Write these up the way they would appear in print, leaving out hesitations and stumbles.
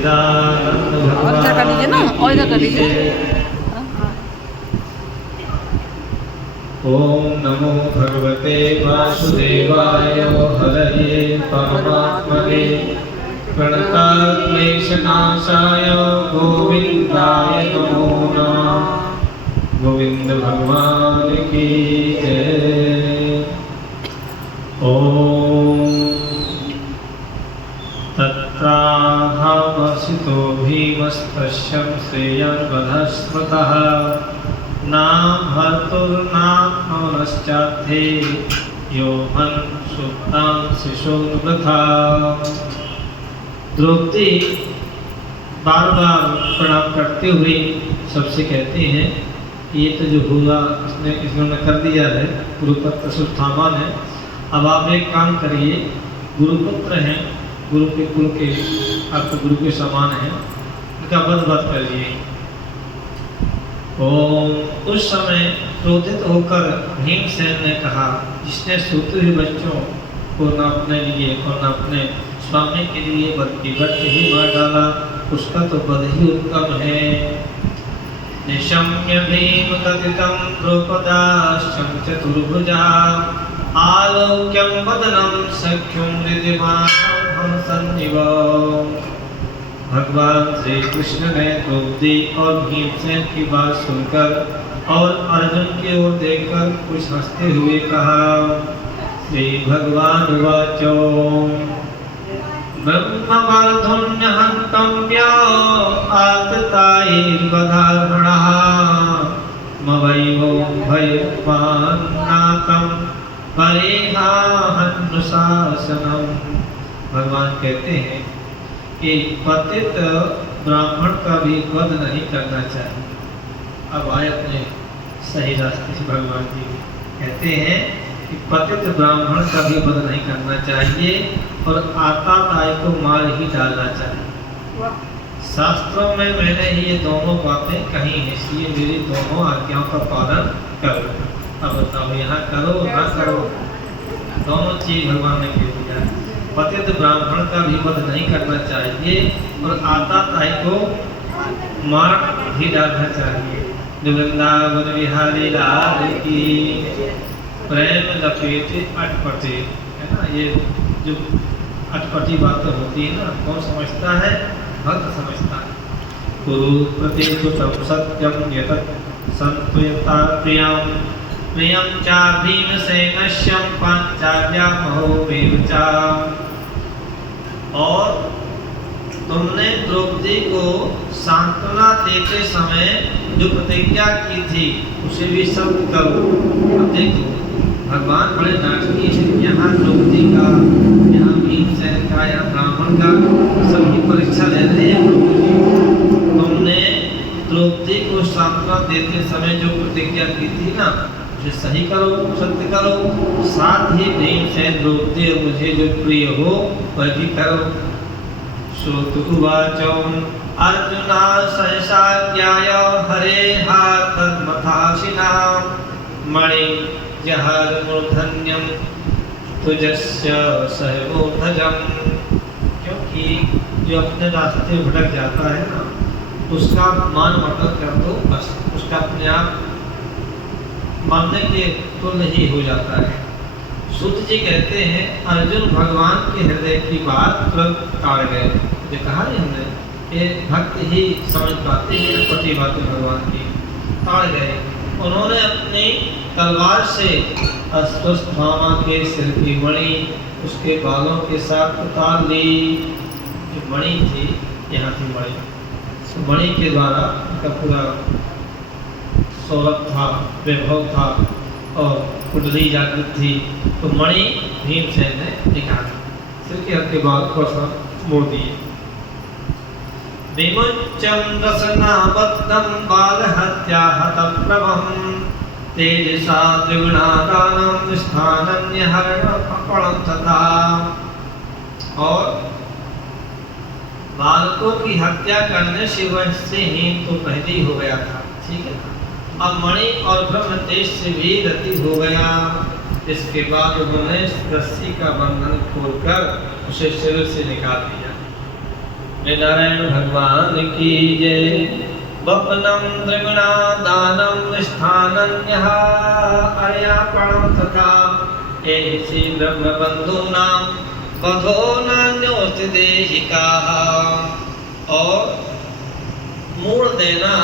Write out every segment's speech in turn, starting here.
सच्चिदानंद और इधर कर लीजिए ना, और इधर कर लीजिए। ओम नमो भगवते वासुदेवाय हरये परमात्मने प्रणतक्लेशनाशाय गोविंदाय नमो नमः। गोविंद भगवान की जय। ओम तत्राहमसितो भीमस्तस्यं श्रेयर्वधस्मतः नाम भर्तुर्नामनश्चाध्ये योहन सुप्तां शिशुर्वृथा। द्रौपदी बार बार प्रणाम करते हुए सबसे कहते हैं, ये तो जो हुआ इसने कर दिया है, गुरुपुत्र सुष्ठामा ने। अब आप एक काम करिए, गुरुपुत्र हैं, गुरु के कुल के, आप तो गुरु के समान हैं, इनका वध मत करिए। उस समय क्रोधित होकर भीमसेन ने कहा, जिसने सूते हुए बच्चों को न अपने लिए और न अपने स्वामी के लिए बल्कि व्यर्थ ही मार डाला, उसका तो वध ही उत्तम है। निशम्य भीम कथितं द्रौपदाश्चं चतुर्भुजा आलोक्यं वदनं सख्युं हृदिमानं सन्निव। भगवान श्री कृष्ण ने द्रौपदी और भीमसेन की बात सुनकर और अर्जुन की ओर देखकर कुछ हंसते हुए कहा, श्री भगवान वाचो ब्रह्मवर्धुन्यहन्तव्यो आततायैर्वधार्मणः मवैवो भयमान्नातं परेहाहन्नुशासनम्। भगवान कहते हैं कि पतित ब्राह्मण का भी वध नहीं करना चाहिए। अब आए अपने सही रास्ते से भगवान जी कहते हैं कि पतित ब्राह्मण का भी वध नहीं करना चाहिए और आताताई को मार ही डालना चाहिए। शास्त्रों में मैंने ये दोनों बातें कही हैं, इसलिए मेरी दोनों आज्ञाओं का पालन करो। अब बताओ, यहाँ करो ना करो, दोनों चीज भगवान ने कह दिया। पतित ब्राह्मण का भी वध नहीं करना चाहिए और आताताई को मार ही डालना चाहिए। वृंदावन बिहारी लाल की प्रेम लपेटे अटपटे, है ना, ये जो अटपटी बातें होती है ना, कौन समझता है? भक्त समझता है। कुरु प्रतिसुतं सत्यं यतत् संत्वयता प्रियं प्रियं च भीमसेनस्यं पांचाल्यामहोमेव च। और तुमने द्रौपदी को सांत्वना देते समय जो प्रतिज्ञा की थी उसे भी सब करो। अब देखो, भगवान बड़े नाटकीय हैं। यहाँ द्रौपदी का, यहाँ भीमसेन का, यहाँ ब्राह्मण का, सबकी परीक्षा ले रहे हैं। तुमने द्रौपदी को सांत्वना देते समय जो प्रतिज्ञा की थी ना, उसे सही करो, सत्य करो। साथ ही भीमसेन, द्रौपदी और मुझे जो प्रिय हो वह भी करो। श्रोतुवाचो अर्जुना सहसाज्ञाय हरे हातमथाशिना मणि जहर मूर्धन्यम तुजस्य सहमूर्धजम। क्योंकि जो अपने रास्ते भटक जाता है ना, उसका मान मटन कर दो, बस उसका अपने आप मानने के तुल्य ही हो जाता है। सूत जी कहते हैं, अर्जुन भगवान के हृदय की बात तुरंत ताड़ गए। जो कहा नहीं हमने, ये भक्त ही समझ पाते हैं पति बातें भगवान की, ताड़ गए। उन्होंने अपनी तलवार से अश्वत्थामा के सिर की मणि उसके बालों के साथ उतार ली। जो मणि थी, यहाँ थी मणि, मणि के द्वारा उनका पूरा सौरभ था, वैभव था और कुंडली जागृत थी। तो मणि भीमसेन ने निकाला, सिर के हल्के बाल को मोड़ दिए। विमुच्यं रसनाबद्धं बालहत्याहतप्रभं तेजसा द्विगुणादानं स्थानन्यहरणफलं तथा। और बालकों की हत्या करने से वह हिंद तो पहले ही हो गया था, ठीक है। अब मणि और ब्रह्म तेज से भी रति हो गया। इसके बाद उन्होंने रस्सी का बंधन खोलकर उसे शरीर से निकाल दिया। नारायण भगवान की जय। वपनम द्रिगुणा दानम स्थानन्यः अर्यापणं तथा एहि ब्रह्म बंधूनां बधो नान्योस्ति देहिकाः। और मूड़ देना,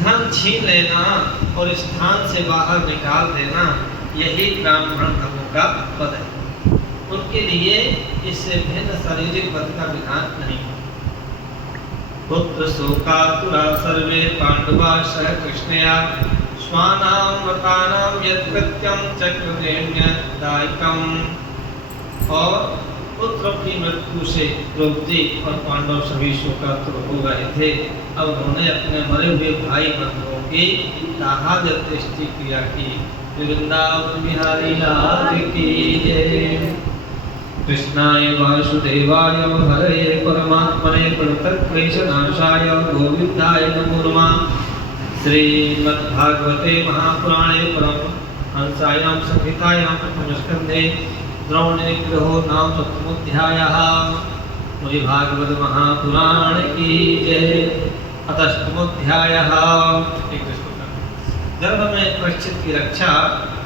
धन छीन लेना और स्थान से बाहर निकाल देना, यही ब्राह्मण धर्मों का पद है। उनके लिए इससे भिन्न शारीरिक पद का विधान नहीं। पुत्र शोकातुरा सर्वे पांडवा सह कृष्णया स्वानां मतानां यत्कृत्यं चक्रदेण्यदायकम्। और पुत्र की मृत्यु से द्रौपदी और पांडव सभी शोकातुर हो गए थे। अब उन्होंने अपने मरे हुए भाई बंधुओं की दाहादृष्टि क्रिया की। वृंदावन बिहारी लाल की जय। कृष्णाय वासुदेवाय हरये परमात्मने प्रणतक्लेशनाशाय गोविन्दाय नमो नमः। श्रीमद्भागवते महापुराणे परमहंसायां संहितायां प्रथमस्कन्धे द्रोणनिग्रहो नाम सप्तमोऽध्यायः। श्री भागवत महापुराण की जय। अतस्तमोऽध्यायः। गर्भ में परीक्षित की रक्षा,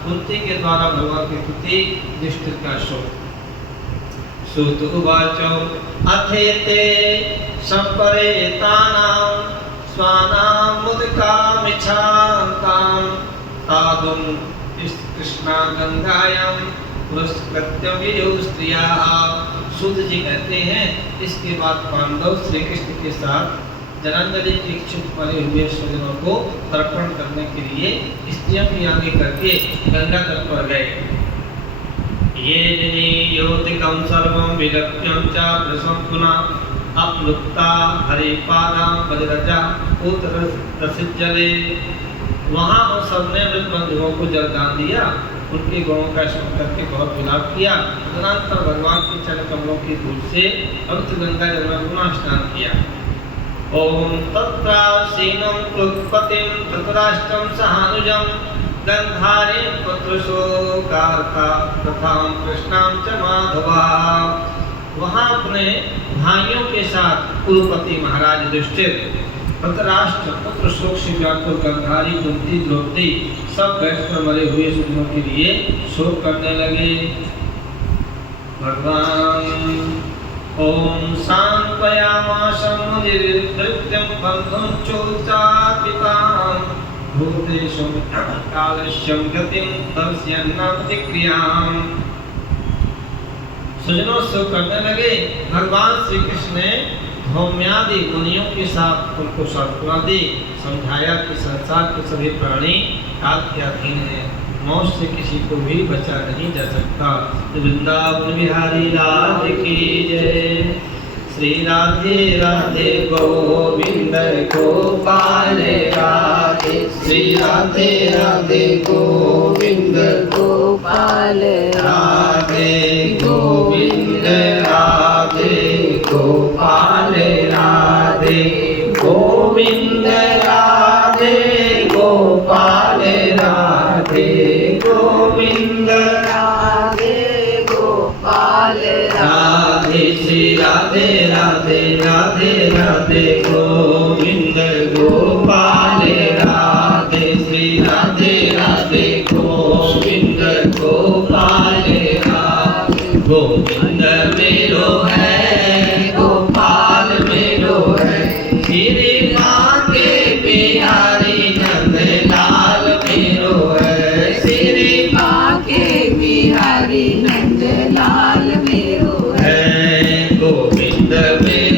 कुंती के द्वारा भगवान के प्रति युधिष्ठिर का शोक। सूत उवाच अथेते संपरेतानां स्वानां मुदिकामिच्छान्तां तादुं कृष्णा गंगायां पुरस्कृत्य विजो स्त्रियाः। सूत जी कहते हैं, इसके बाद पांडव श्री कृष्ण के साथ जनांजलि के इच्छुक मरे हुए स्वजनों को तर्पण करने के लिए स्त्रियों की आगे करके गंगा तट पर गए। ये योतिकं सर्वं विलक्ष्यं च प्रसंपुना अपलुप्ता हरिपादां वज्रजा उतरसिज्जले। वहाँ उन सबने मृत बंधुओं को जलदान दिया, उनके गुणों का स्मरण करके बहुत विलाप किया। तदनंतर भगवान के चरण कमलों की धूल से पवित्र गंगा जल में पुनः स्नान किया। ओम तत्रासीनं कृत्पतिं धृतराष्ट्रं सहानुजं गंधारीं पुत्रशोकार्ता तथां कृष्णां च माधवा। वहाँ अपने भाइयों के साथ कुरुपति महाराज युधिष्ठिर, धृतराष्ट्र पुत्र शोक से व्याकुल, गंधारी, कुंती, द्रौपदी सब बैठकर मरे हुए स्वजनों के लिए शोक करने लगे। भगवान ओम सांत्वयामासं मुनिर्भृत्यं बन्धुं चोचापितां भूतेषु कालस्यं गतिं दर्शयन्नप्रतिक्रियाम्। स्वजनों से करने लगे। भगवान श्री कृष्ण ने धौम्यादि मुनियों के साथ उनको सांत्वना दी, समझाया कि संसार के सभी प्राणी काल के अधीन हैं, मौत से किसी को भी बचा नहीं जा सकता। वृंदावन बिहारी लाल की जय। श्री राधे राधे गोविंद गोपाल राधे। श्री राधे राधे गोविंद गोपाल राधे। गोविंद राधे गोपाल राधे। गोविंद राधे गोपाल राधे। गोविंद राधे गोपाल राधे। श्री राधे राधे राधे राधे गोविंद गोपाल राधे। श्री राधे राधे गोविंद गोपाल राधे। गोविंद मेरो है गोपाल मेरो है, श्री मांगे बिहारी नंद लाल मेरो है। श्री मांगे बिहारी नंद लाल मेरो है। गोविंद मेरो